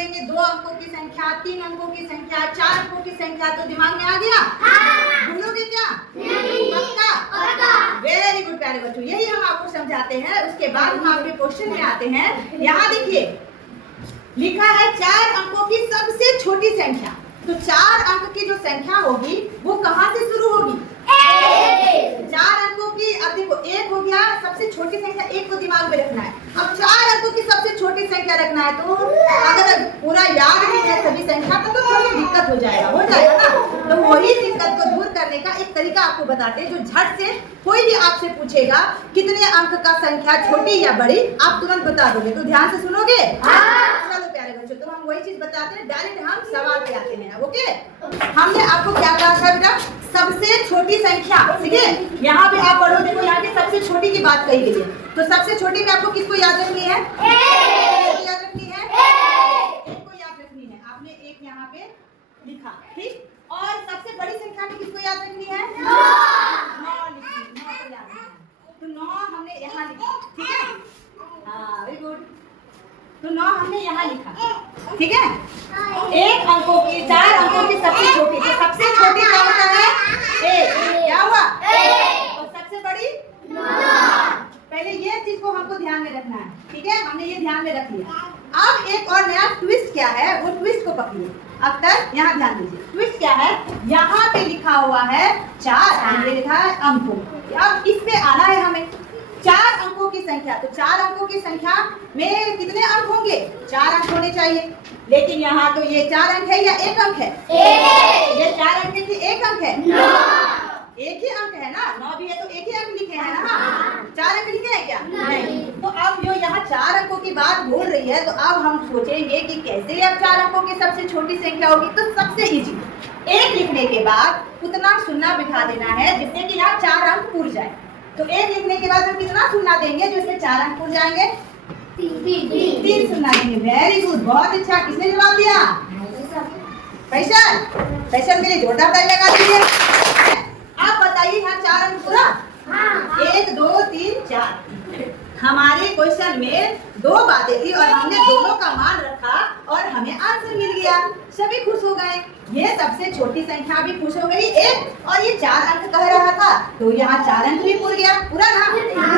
बोलेंगे 2 अंकों की संख्या, 3 अंकों की संख्या, 4 अंकों की संख्या, तो दिमाग में आ गया? भूलोगे क्या? पक्का? वेरी गुड प्यारे बच्चों, यही हम आपको समझाते हैं। उसके बाद हम आपके क्वेश्चन में आते हैं। यहाँ देखिए लिखा है 4 अंकों की सबसे छोटी संख्या। तो 4 अंक की जो संख्या होगी वो कहाँ से शुरू होगी? 4 अंकों की, अब देखो 1 हो गया, सबसे छोटी संख्या 1 को दिमाग में रखना है। अब 4 अंकों की सबसे छोटी संख्या रखना है, तो अगर पूरा याद नहीं है सभी संख्या तो थोड़ी दिक्कत हो जाएगा ना। तो वही दिक्कत को दूर करने का एक तरीका आपको बताते हैं, जो झट से कोई भी आपसे पूछेगा कितने अंक का संख्या छोटी या बड़ी, आप तुरंत बता दोगे। तो ध्यान से सुनोगे? चलो प्यारे बच्चों, तो हम वही चीज बताते हैं, डायरेक्ट हम सवाल पे आते हैं। ओके, हमने आपको क्या कहा था बेटा? सबसे छोटी संख्या। ठीक है, यहाँ पे आप पढ़ो, देखो यहाँ पे सबसे छोटी की बात कही गई है। तो सबसे छोटी में आपको किसको याद रखनी है? याद रखनी है, एक को याद रखनी है। आपने एक यहाँ पे लिखा, ठीक। और सबसे बड़ी संख्या में किसको याद रखनी है? 9 लिखनी, 9 को याद रखना है। तो 9 हमने यहाँ लिखा, ठीक है। हाँ, वेरी गुड। तो 9 हमने यहाँ लिखा, ठीक है। 1 अंकों की, 4 अंकों की सबसे छोटी, तो सबसे छोटी क्या होता है? 1। क्या हुआ? और सबसे बड़ी 9। पहले ये चीज को हमको ध्यान में रखना है, ठीक है। हमने ये ध्यान में रख लिया। अब एक और नया ट्विस्ट क्या है, वो ट्विस्ट को पकड़िए। अब तक यहाँ ध्यान दीजिए, ट्विस्ट क्या है? यहाँ पे लिखा हुआ है 4, हमने लिखा है अंकों। अब इस पे आना है हमें 4 अंकों की संख्या। तो 4 अंकों की संख्या में कितने अंक होंगे? 4 अंक होने चाहिए। लेकिन यहाँ तो ये 4 अंक है या 1 अंक है? ये 4 अंक है कि 1 अंक है? एक ही अंक है ना, 9 भी है तो एक ही अंक लिखे हैं ना। 4 अंक लिखे हैं क्या? नहीं। तो अब जो यहाँ 4 अंकों की बात बोल रही है, तो अब हम सोचेंगे कि कैसे अब 4 अंकों की सबसे छोटी संख्या होगी। तो सबसे इजी, 1 लिखने के बाद उतना शून्य बिठा देना है जिससे कि यहाँ 4 अंक पूर जाए। तो 1 लिखने के बाद हम कितना शून्य देंगे जिसमें 4 अंक पूर जाएंगे? 3 शून्य देंगे। वेरी गुड, बहुत अच्छा। किसने जवाब दिया? फैसल मेरे जोरदार ताली लगा दीजिए। आप बताइए यहाँ 4 अंक पूरा? 1 2 3 4। हमारे क्वेश्चन में 2 बातें थी और हमने दोनों का मान रखा और हमें आंसर मिल गया। सभी खुश हो गए। ये सबसे छोटी संख्या भी खुश हो गई 1, और ये 4 अंक कह रहा था, तो यहाँ 4 अंक भी पूरा गया, पूरा ना।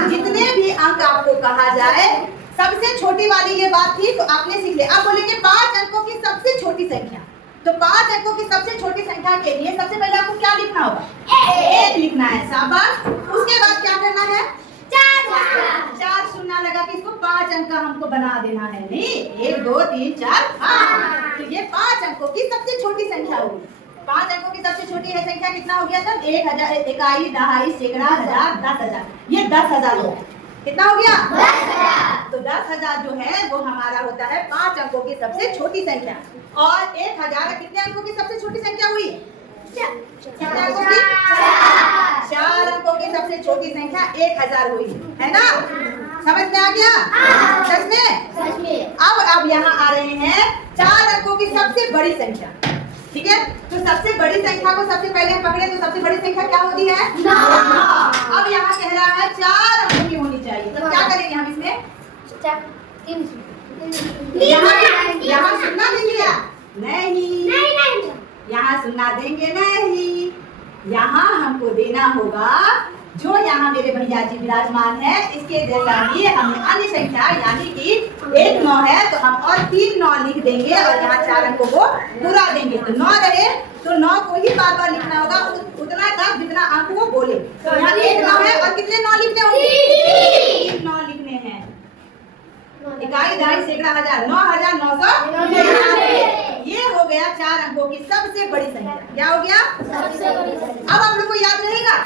जितने भी अंक आपको कहा जाए, सबसे छोटी वाली ये बात थी, तो आपने सीख लिया। अब बोलेंगे 5 अंकों की सबसे छोटी संख्या। तो 5 अंकों की सबसे छोटी संख्या के लिए सबसे पहले आपको क्या लिखना होगा? 1 लिखना है। शाबाश। उसके बाद क्या करना है? 4 शून्य लगा के इसको 5 अंक का हमको बना देना है। नहीं, 1 2 3 4 5। तो ये 5 अंकों की सबसे छोटी संख्या होगी। 5 अंकों की सबसे छोटी है संख्या कितना हो गया तब? 1000, इकाई, दहाई, सैकड़ा, हजार, 10,000। ये 10,000 हो गया। कितना हो गया? 10,000। तो 10,000 जो है वो हमारा होता है 5 अंकों की सबसे छोटी संख्या। और 1000 कितने अंकों की सबसे छोटी संख्या हुई? 4 अंकों की? 4 अंकों की सबसे छोटी संख्या 1000 हुई, है ना? समझ में आ गया? सच में? अब यहाँ आ रहे हैं 4 अंकों की सबसे बड़ी संख्या, ठीक है। तो सबसे बड़ी संख्या को सबसे पहले पकड़े, तो सबसे बड़ी संख्या क्या होती है? 9। अब यहाँ कह रहा है 4 अंकों की होनी चाहिए, तो क्या करेंगे हम इसमें? यहाँ सुनना देंगे या नहीं? यहाँ सुनना देंगे नहीं। यहाँ हमको देना होगा जो यहाँ मेरे भैया जी विराजमान है, इसके जैसा ही हमने अन्य संख्या, यानी कि 1 9 है तो हम और 3 9 लिख देंगे और यहाँ 4 अंकों को पूरा देंगे। तो 9 रहे तो 9 को ही बार बार लिखना होगा, उतना तक जितना अंक वो बोले। तो यहाँ 1 9 है और कितने 9 लिखने होंगे? 3 9 लिखने हैं। इकाई, दहाई, सैकड़ा, हजार, 9,999। ये हो गया 4 अंकों की सबसे बड़ी संख्या। क्या हो गया? अब आप लोग को याद रहेगा,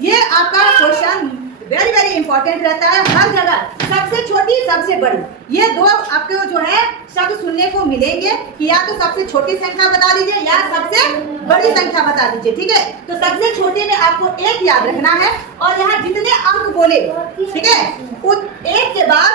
ये आपका क्वेश्चन वेरी वेरी इंपॉर्टेंट रहता है हर जगह। सबसे छोटी, सबसे बड़ी, ये 2 आपको जो है शब्द सुनने को मिलेंगे कि या तो सबसे छोटी संख्या बता दीजिए या सबसे बड़ी संख्या बता दीजिए, ठीक है। तो सबसे छोटे में आपको 1 याद रखना है और यहाँ जितने अंक बोले, ठीक है, उस 1 के बाद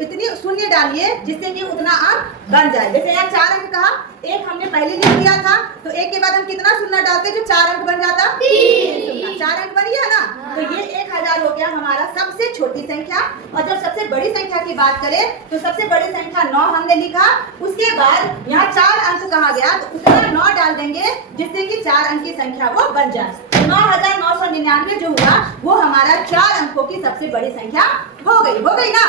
इतनी शून्य डालिए जिससे कि उतना अंक बन जाए। जैसे यहाँ 4 अंक कहा, 1 हमने पहले लिख दिया था, तो 1 के बाद हम कितना शून्य डालते जो 4 अंक बन जाता? 3 शून्य। 4 अंक बन गया ना। तो ये 1000 हो गया हमारा सबसे छोटी संख्या। और जब सबसे सबसे बड़ी संख्या की बात करें तो सबसे बड़ी संख्या 9 हमने लिखा। उसके बाद यहाँ 4 अंक कहा गया तो उतना 9 डाल देंगे जिससे कि 4 अंक की संख्या वो बन जाए। 9,999 जो हुआ वो हमारा 4 अंकों की सबसे बड़ी संख्या हो गई ना।